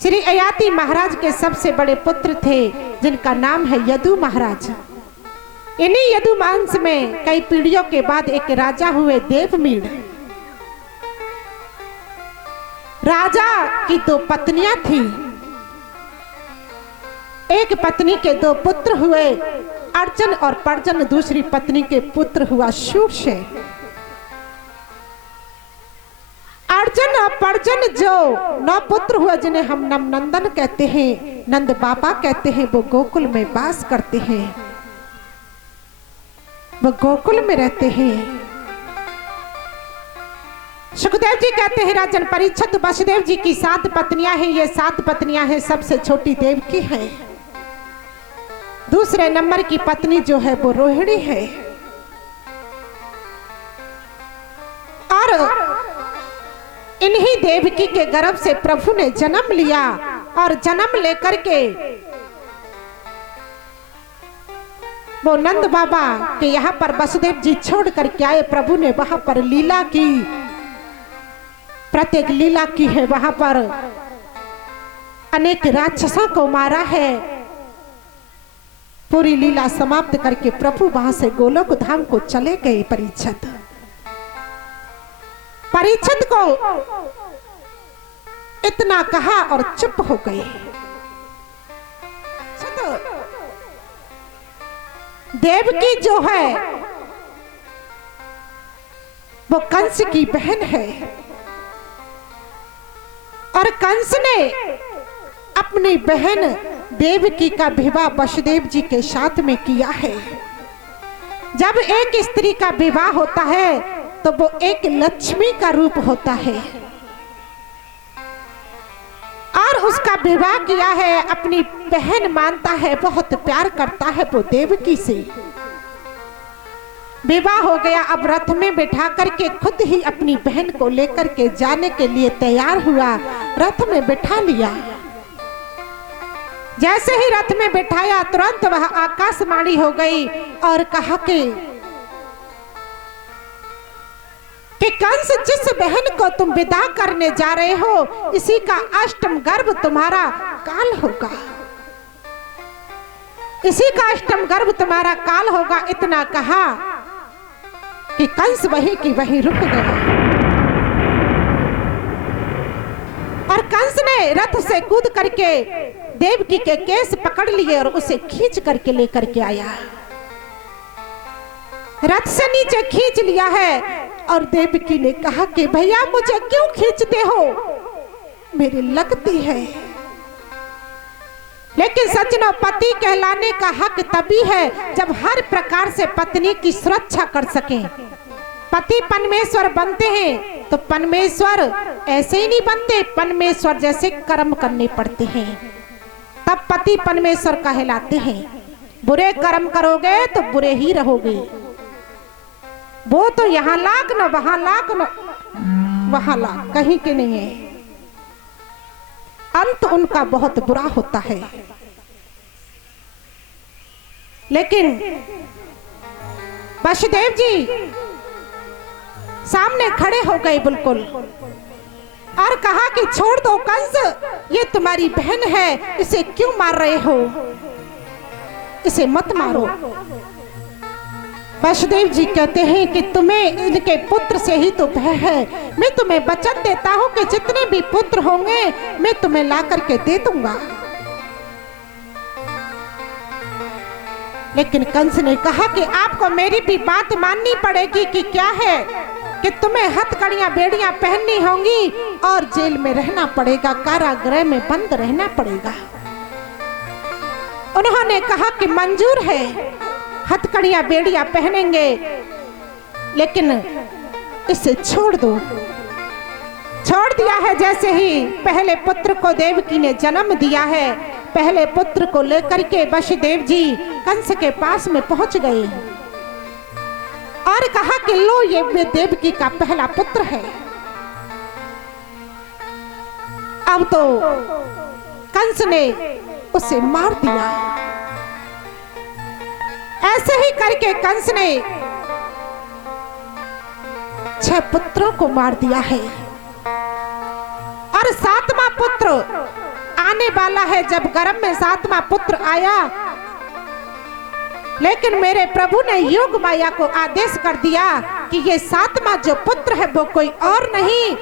श्री ययाति महाराज के सबसे बड़े पुत्र थे जिनका नाम है यदु महाराज। इन्हीं यदु वंश में कई पीढ़ियों के बाद एक राजा हुए देवमीड़। राजा की 2 पत्नियां थी। एक पत्नी के 2 पुत्र हुए, अर्जुन और पर्जन। दूसरी पत्नी के पुत्र हुआ शूरसेन। अर्जुन और पर्जन जो 9 पुत्र हुए, जिन्हें हम नंदन कहते हैं, नंद बाबा कहते हैं, वो गोकुल में वास करते हैं, वो गोकुल में रहते हैं। सुखदेव जी कहते हैं राजन परीक्षित, वसुदेव जी की 7 पत्नियां हैं। ये 7 पत्नियां हैं, सबसे छोटी देवकी है। दूसरे नंबर की पत्नी जो है वो रोहिणी है। और इन्हीं देवकी के गर्भ से प्रभु ने जन्म लिया और जन्म लेकर के वो नंद बाबा के यहाँ पर वसुदेव जी छोड़ करके आए। प्रभु ने वहां पर लीला की, प्रत्येक लीला की है। वहां पर अनेक राक्षसों को मारा है। पूरी लीला समाप्त करके प्रभु वहां से गोलोक धाम को चले गए। परीक्षित को इतना कहा और चुप हो गए। देवकी जो है वो कंस की बहन है और कंस ने अपनी बहन देवकी का विवाह वसुदेव जी के साथ में किया है। जब एक स्त्री का विवाह होता है तो वो एक लक्ष्मी का रूप होता है और उसका विवाह किया है। अपनी बहन मानता है, बहुत प्यार करता है वो देवकी से। विवाह हो गया। अब रथ में बैठा करके खुद ही अपनी बहन को लेकर के जाने के लिए तैयार हुआ। रथ में बैठा लिया। जैसे ही रथ में बैठाया तुरंत वह आकाशवाणी हो गई और कहा कि कंस, जिस बहन को तुम विदा करने जा रहे हो, इसी का अष्टम गर्भ तुम्हारा काल होगा। इसी का अष्टम गर्भ तुम्हारा काल होगा। इतना कहा कि कंस वहीं की वहीं रुक गया और कंस ने रथ से कूद करके देवकी के केस पकड़ लिए और उसे खींच करके लेकर के आया। रथ से नीचे खींच लिया है और देवकी ने कहा कि भैया मुझे क्यों खींचते हो, मेरी लगती है। लेकिन सज्जनों, पति कहलाने का हक तभी है जब हर प्रकार से पत्नी की सुरक्षा कर सके। पति परमेश्वर बनते हैं तो परमेश्वर ऐसे ही नहीं बनते, परमेश्वर जैसे कर्म करने पड़ते हैं, तब पति परमेश्वर कहलाते हैं। बुरे कर्म करोगे तो बुरे ही रहोगे। वो तो यहाँ लाख न वहां लाख न वहां लाख, कहीं के नहीं है। अंत उनका बहुत बुरा होता है। लेकिन वसुदेव जी सामने खड़े हो गए बिल्कुल और कहा कि छोड़ दो कंस, ये तुम्हारी बहन है, इसे क्यों मार रहे हो, इसे मत मारो। वसुदेव जी कहते हैं कि तुम्हें इनके पुत्र से ही तो भय है। मैं तुम्हें वचन देता हूं कि जितने भी पुत्र होंगे मैं तुम्हें ला करके दे दूंगा। लेकिन कंस ने कहा कि आपको मेरी भी बात माननी पड़ेगी कि क्या है कि तुम्हें हथकड़ियां बेड़ियां पहननी होंगी और जेल में रहना पड़ेगा, कारागृह में बंद रहना पड़ेगा। उन्होंने कहा कि मंजूर है, हथकड़ियां बेड़ियां पहनेंगे, लेकिन इसे छोड़ दो। छोड़ दिया है। जैसे ही पहले पुत्र को देवकी ने जन्म दिया है, पहले पुत्र को लेकर के वसुदेव जी कंस के पास में पहुंच गए और कहा कि लो, ये देवकी का पहला पुत्र है। अब तो कंस ने उसे मार दिया। ऐसे ही करके कंस ने 6 पुत्रों को मार दिया है और 7वां पुत्र आने वाला है। जब गर्भ में 7वां पुत्र आया, लेकिन मेरे प्रभु ने योग माया को आदेश कर दिया कि ये 7वां जो पुत्र है वो कोई और नहीं,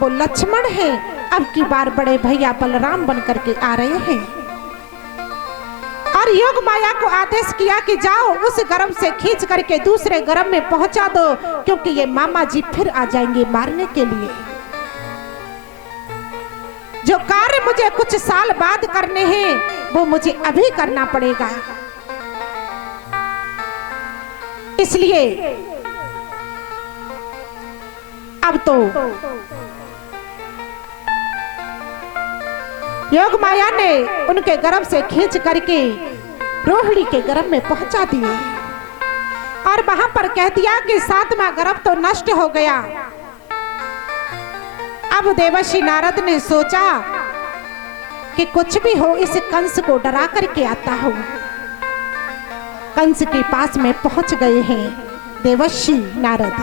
वो लक्ष्मण है। अब की बार बड़े भैया बलराम बन करके आ रहे हैं और योग माया को आदेश किया कि जाओ उस गर्भ से खींच करके दूसरे गर्भ में पहुंचा दो, क्योंकि ये मामा जी फिर आ जाएंगे मारने के लिए। जो कार्य मुझे कुछ साल बाद करने हैं वो मुझे अभी करना पड़ेगा। इसलिए अब तो योग माया ने उनके गर्भ से खींच करके रोहिणी के गर्भ में पहुंचा दिए और वहां पर कह दिया कि 7वां गर्भ तो नष्ट हो गया। अब देवर्षि नारद ने सोचा कि कुछ भी हो इस कंस को डरा करके आता हूं। कंस के पास में पहुंच गए हैं देवर्षि नारद।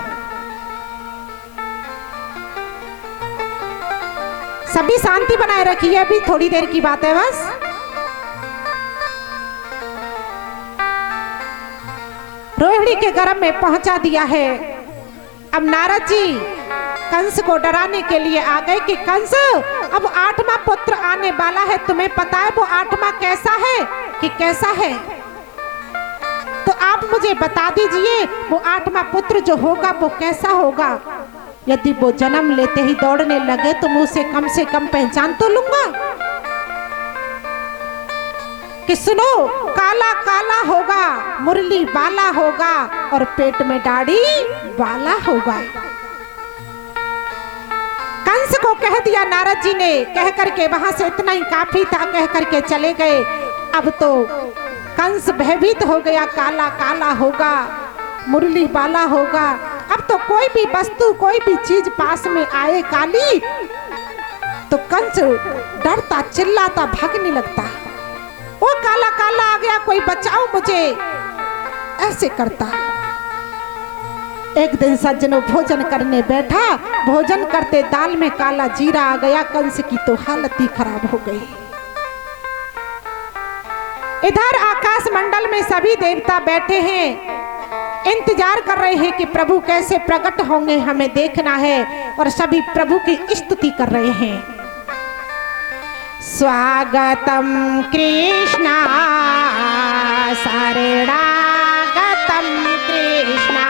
सभी शांति बनाए रखिए, अभी थोड़ी देर की बात है बस। रोहिणी के गर्भ में पहुंचा दिया है। अब नारद जी कंस को डराने के लिए आ गए कि कंस अब 8वां पुत्र आने वाला है, तुम्हें पता है वो 8वां कैसा है कि कैसा है, तो आप मुझे बता दीजिए वो 8वां पुत्र जो होगा वो कैसा होगा। यदि वो जन्म लेते ही दौड़ने लगे तो मुझ से कम पहचान तो लूंगा कि सुनो, काला काला होगा, मुरली वाला होगा और पेट में दाढ़ी वाला होगा। कंस को कह दिया नारद जी ने, कह करके वहां से इतना ही काफी था, कह करके चले गए। अब तो कंस भयभीत हो गया, काला काला होगा, मुरली वाला होगा। अब तो कोई भी वस्तु कोई भी चीज पास में आए काली तो कंस डरता चिल्लाता भागने लगता, वो काला काला आ गया, कोई बचाओ मुझे, ऐसे करता। एक दिन सज्जनों भोजन करने बैठा, भोजन करते दाल में काला जीरा आ गया, कंस की तो हालत ही खराब हो गई। इधर आकाश मंडल में सभी देवता बैठे हैं, इंतजार कर रहे हैं कि प्रभु कैसे प्रकट होंगे, हमें देखना है, और सभी प्रभु की स्तुति कर रहे हैं। स्वागतम कृष्णा शरणागतम कृष्णा,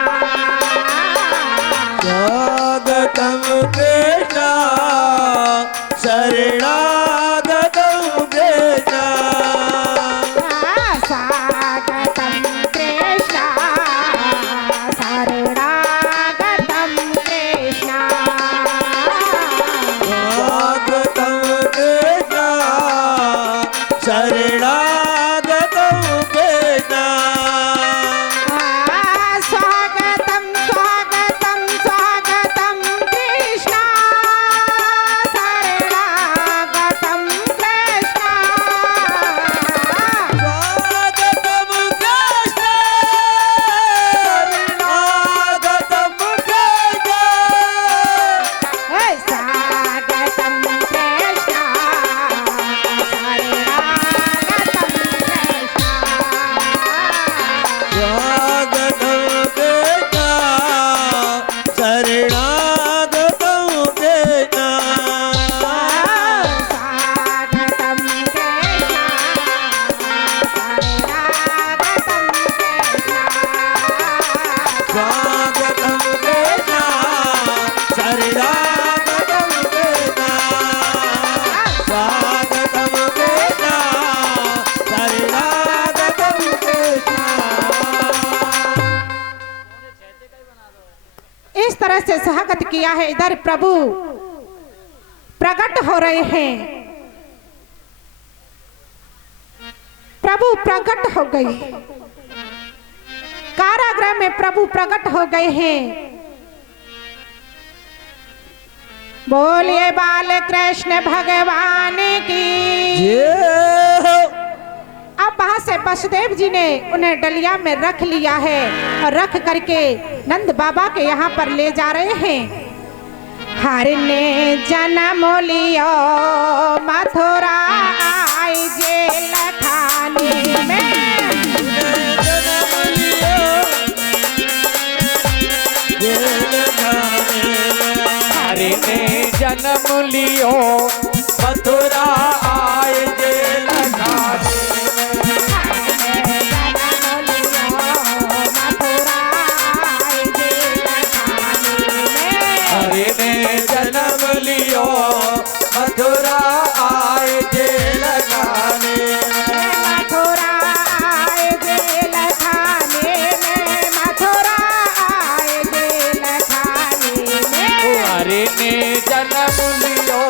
स्वागतम कृष्णा शरणागतम कृष्णा, स्वागतम कृष्णा शरणागतम कृष्णा, स्वागतम कृष्णा शरणागतम कृष्णा, स्वागतम स्वागतम स्वागतम कृष्णा शरणागतम कृष्णा, स्वागतम कृष्णा शरणागतम कृष्णा, स्वागतम कृष्णा शरणागतम कृष्णा, स्वागतम कृष्णा शरणागतम कृष्णा, स्वागतम कृष्णा शरणागतम कृष्णा, स्वागतम कृष्णा शरणागतम कृष्णा, इस तरह से स्वागत किया है। इधर प्रभु प्रकट हो रहे हैं, प्रभु प्रकट हो गए, कारागृह में प्रभु प्रकट हो गए हैं। बोलिए बाल कृष्ण भगवान की। अब वहां से वसुदेव जी ने उन्हें डलिया में रख लिया है और रख करके नंद बाबा के यहाँ पर ले जा रहे हैं। हर ने जन्म लियो मथुरा जन्म लियो मथुरा आए जेल खाने में। हरि ने जन्म लियो मथुरा आए जेल खाने में। मथुरा आए जेल खाने में, मथुरा आए जेल खाने में। हरि ने जन्म लियो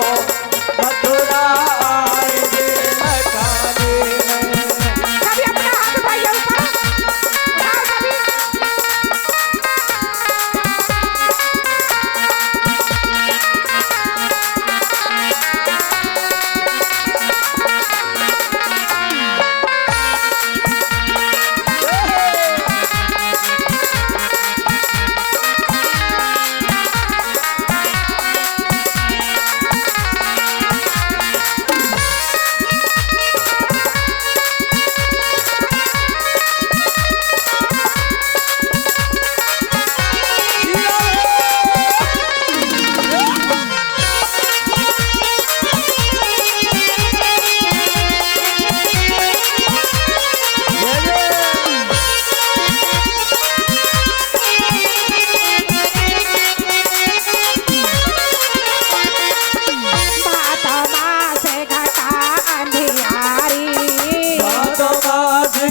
मथुरा आए जेल खाने में। कभी अपना हाथ उठाइए ऊपर, उठाओ कभी।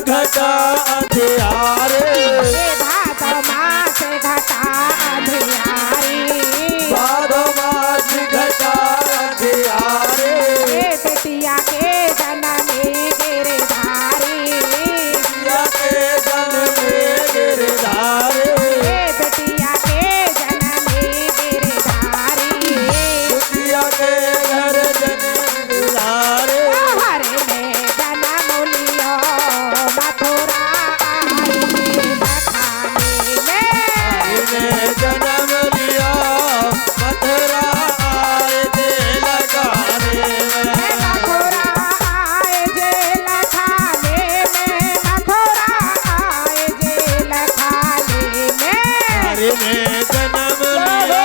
घटा अंधियारे भादो मास घटा अंधियारी, भादो मास घटा अंधियारे बेटिया के जनमे गिरधारी, बिटिया के जन में गिरधारे बेटिया के जनमे गिरधारी। बिटिया के घर जन गिरधारे हरे ने जन्म लियो मथुरा आई लखानी में। इन्हें जन्म लिया मथुरा आए जेल खाने में। मथुरा आए जेल खाने में, मथुरा आए जेल खाने में। इन्हें जन्म लिया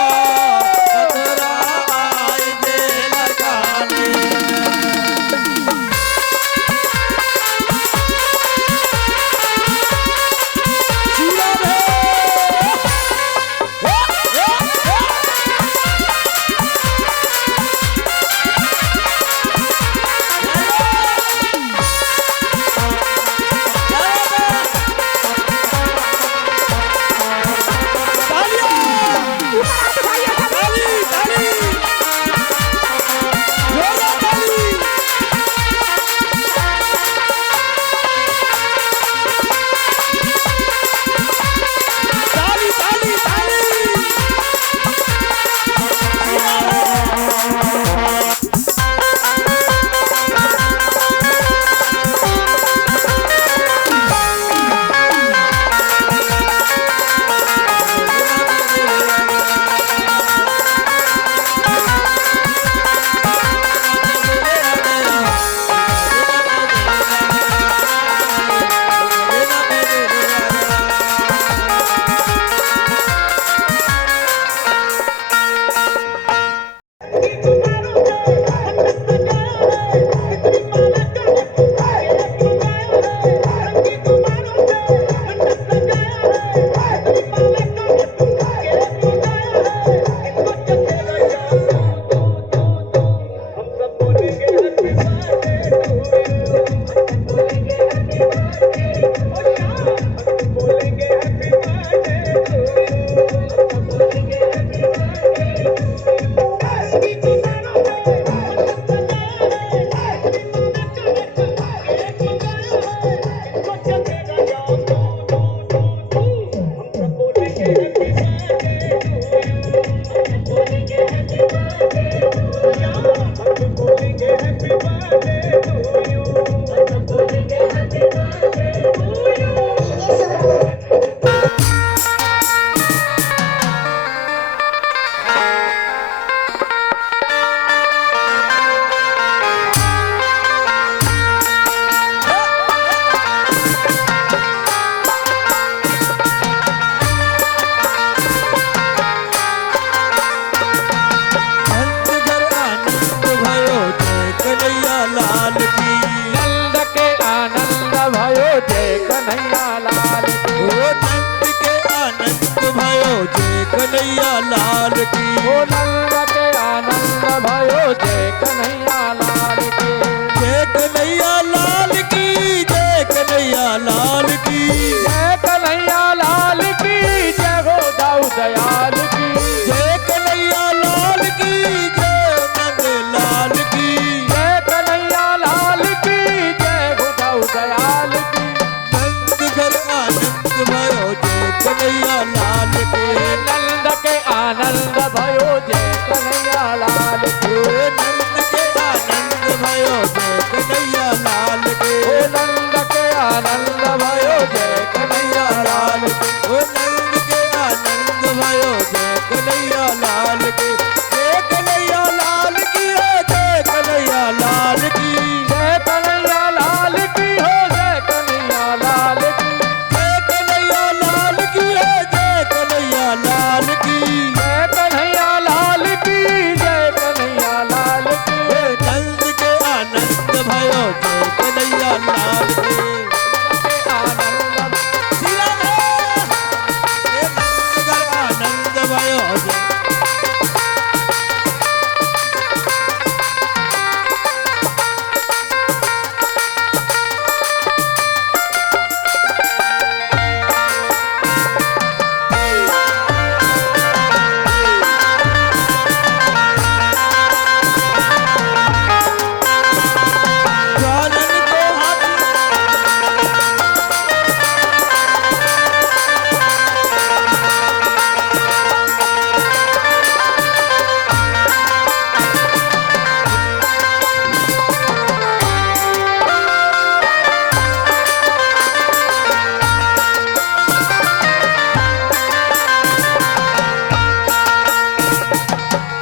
मथुरा आए जेल खाने में। घर जय कन्हैया लाल की। जय कन्हैया लाल की, जय कन्हैया लाल की, जय कन्हैया लाल की, जय हो दाऊ दयाल की। जय कन्हैया लाल की, जय नंद लाल की, जय कन्हैया लाल की, जय हो दाऊ दयाल की। नंद घर आनंद भयो जय कन्हैया लाल के, नंद के आनंद भयो जय कन्हैया लाल की। नंद के आनंद भयो जय कन्हैया लाल के, ओ नंद के आनंद भयो जय कन्हैया लाल की। ओ नंद के आनंद भयो जय कन्हैया लाल के, जय कन्हैया लाल की है, जय कन्हैया लाल की, जय कन्हैया लाल की हो जय कन्हैया लाल की। जय कन्हैया लाल की है, जय कन्हैया लाल की, जय कन्हैया लाल की, जय कन्हैया लाल की। हे नंद के आनंद भयो जय कन्हैया लाल के, आनंद सिला है, हे नंद घर आनंद भयो जय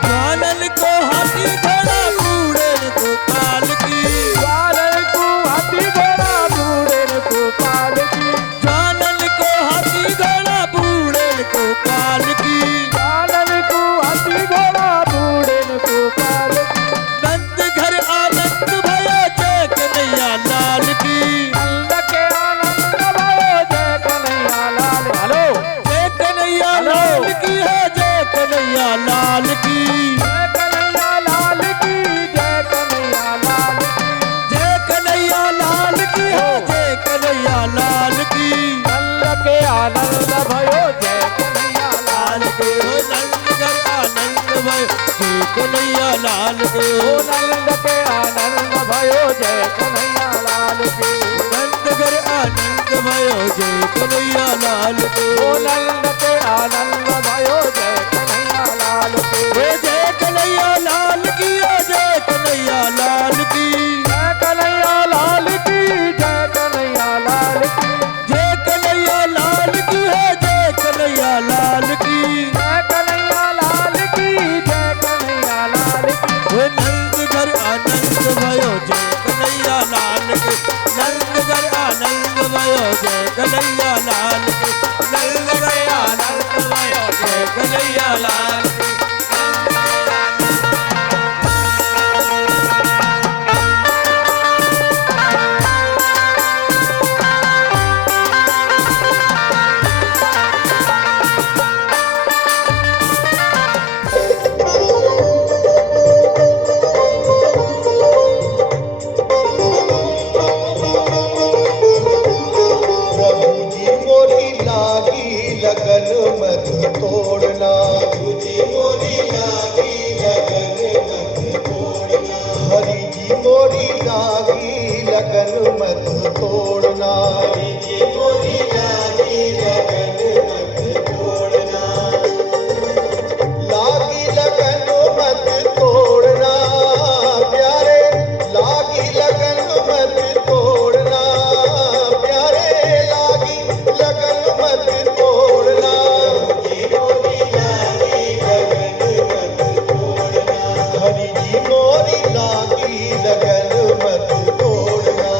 ज्वालन को हाथी ज्वालन को हाथी घोड़ा बूढ़े को काल की, ज्वालन को हाथी घोड़ा बूढ़े को पाल की। ज्वालन को हाथी घोड़ा बूढ़े को काल की, ज्वालन को हाथी घोड़ा बूढ़े को पाल की। नंद घर आनंद भयो जय कन्हैया लाल की, नंद के आनंद भयो जय कन्हैया लाल। हेलो जय कन्हैया लाल की है, जय कन्हैया लाल की, जय कन्हैया लाल की, जय कन्हैया लाल की। जय कन्हैया लाल की है, जय कन्हैया लाल की, नंद के आनंद भयो जय कन्हैया लाल लाल के हो नंद घर आनंद भयो जय कन्हैया लाल के, ओ नंद के आनंद भयो जय कन्हैया लाल की। नंद घर आनंद भयो जय कन्हैया लाल के, ओ नंद के आनंद भयो जय कन्हैया लाल की। हे जय कन्हैया लाल की, ओ जय कन्हैया लाल की, जय कन्हैया लाल की, जय कन्हैया लाल की। जय कन्हैया लाल की है, जय कन्हैया लाल की, जय कन्हैया लाल की, जय कन्हैया लाल की। हे नंद घर आनंद भयो जय कन्हैया लाल के, नंद घर आनंद भयो जय कन्हैया लाल के, नंद घर आनंद भयो जय कन्हैया लाल के, प्रभु जी मोरी लागी लगन मत तोड़ना, प्रभु जी मोरी लागी लगन मत तोड़ना, हरि जी मोरी लागी लगन मत तोड़ना, हरि जी मोरी लागी लगन मत तोड़ना, लागी लगन मत तोड़ना प्यारे, लागी लगन मत तोड़ना प्यारे, लागी लगन मत तोड़ना, जी मोरी लागी लगन मत तोड़ना, हरि जी मोरी लागी लगन मत तोड़ना।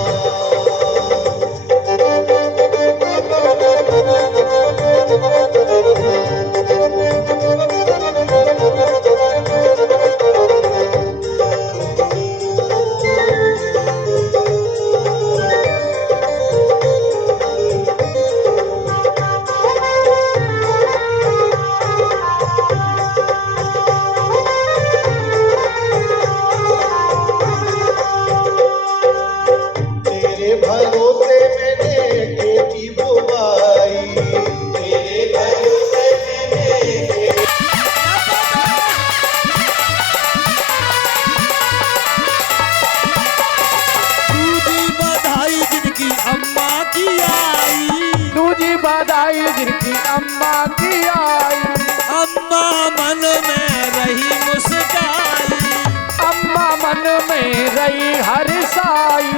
मन में रही हर साई,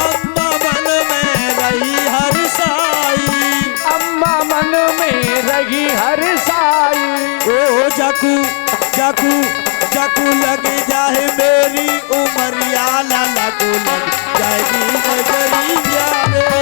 अम्मा मन में रही हर साई, अम्मा मन में रही हर साई। ओ जाकू जाकू जाकू लग जाए मेरी उमरिया, लाला को लग जाएगी नजरिया रे।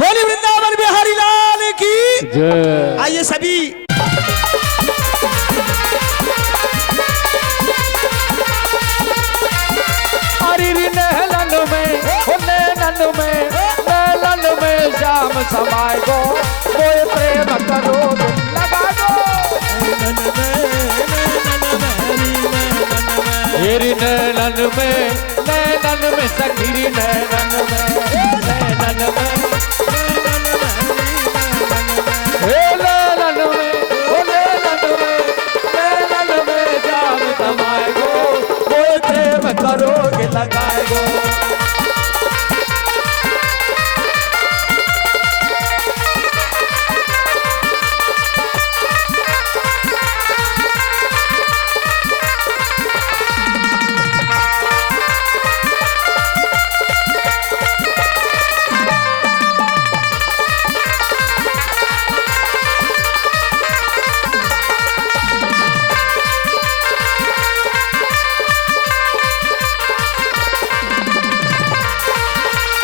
बोली वृंदावन बिहारी लाल की जय। आइए सभी हरी नहलन में, नैनन में, नैनन में श्याम समाए गो, कोई प्रेम करो लगा दो। हेरी नैनन में सखीरी नैनन में, नैनन में, हे नैनन में, ओ नैनन में, नैनन में श्याम समाए गो, कोई प्रेम करोगे लगाए गो।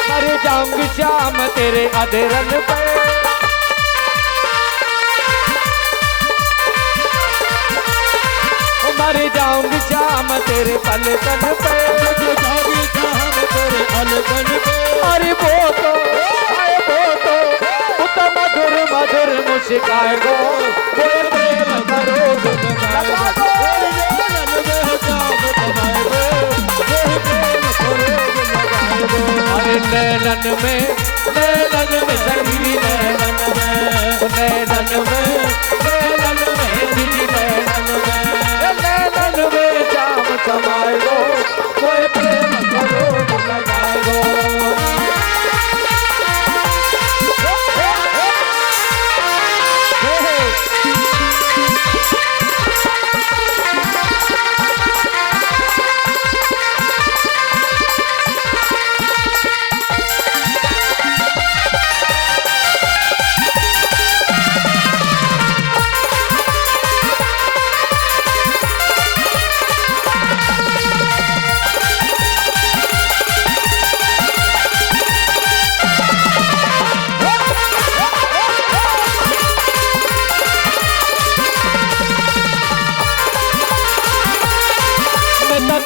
मर जाऊंगी श्याम तेरे अधेरन पे, मर जाऊंगी श्याम तेरे पलकन पे, जाओगी शाम तेरे अलगन पे। अरे वो तो मधुर मधुर मुस्काए गो, वो प्रेम करो लगा दो। अरे नैनन में सखी नैनन में, नैनन में दीदी नैनन में, नैनन में श्याम समाए गो, कोई प्रेम करो लगाए गो।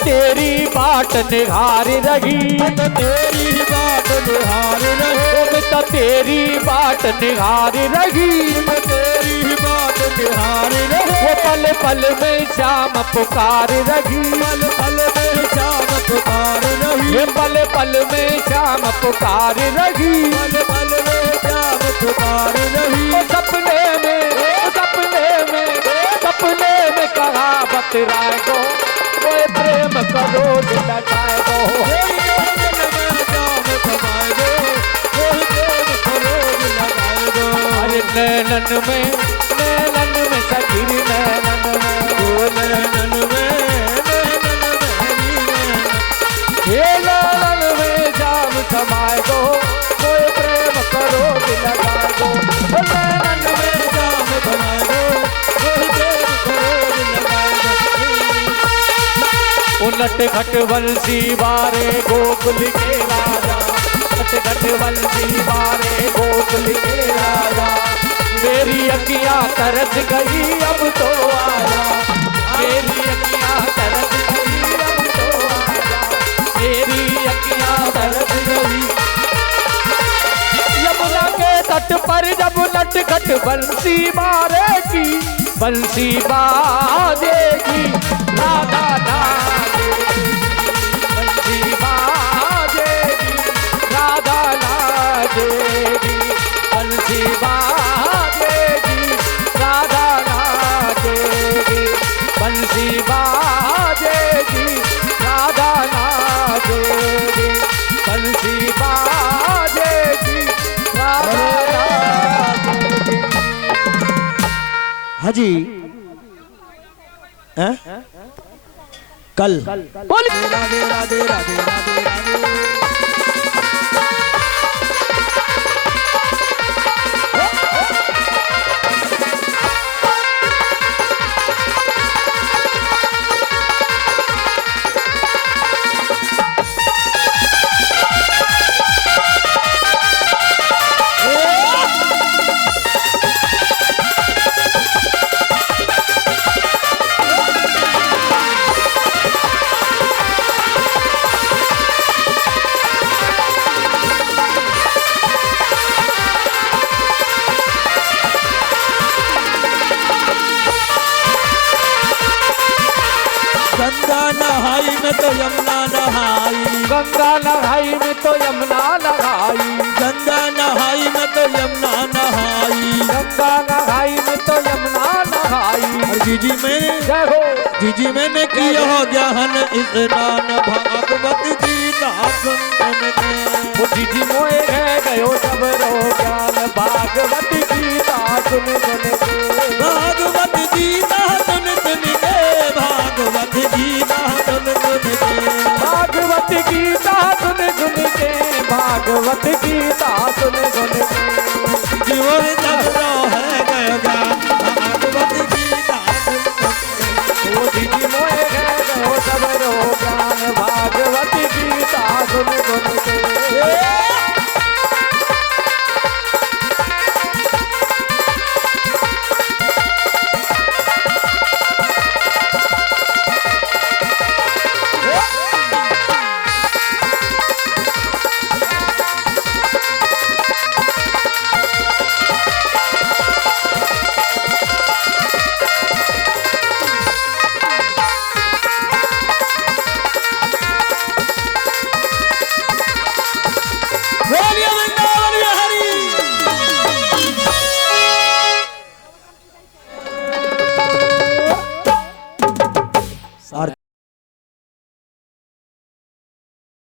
तेरी बाट निहार रही, तेरी बात निहार रही, तो तेरी बाट निहार रही, तेरी बात निहार रही। वो पल पल में श्याम पुकार रही, पल पल में श्याम पुकार रही, ये पल पल में श्याम पुकार रही, पल पल में श्याम पुकार रही। राय गो मोए प्रेम करो दिल लगाए गो अरे नैनन में सखी नैनन में जाम समाए गो मोए प्रेम करो दिल लगाए गो नैनन में जाम समाए गो उलट खट बंसी बारे गोकुल के राजा उलट खट बंसी बारे गोकुल के राजा मेरी अखियां तरस गई अब तो आजा मेरी अखियां तरस गई अब तो आजा मेरी अखियां तरस गई यमुना के तट पर जब उलट खट बंसी मारेगी बंसी बाजेगी राधा बंसी बाजेगी राधा नाचेगी बंसी बाजेगी राधा नाचेगी बंसी बाजेगी राधा नाचेगी बंसी बाजेगी राधा नाचेगी। हाजी कल बोल राधे राधे राधे राधे राधे गंगा नहाई में तो यमुना नहाई गंगा नहाई में तो यमुना नहाई गंगा नहाई में तो यमुना नहाई गंगा नहाई में तो यमुना नहाई और जीजी मैंने जय हो जीजी मैंने किया हो ज्ञान स्नान भागवत गीता सुन के वो दीदी मोए गयो सब रो ज्ञान भागवत गीता सुन के भागवत गीता सुन के भागवत गीता सुन के भागवत गीता सुन के भागवत गीता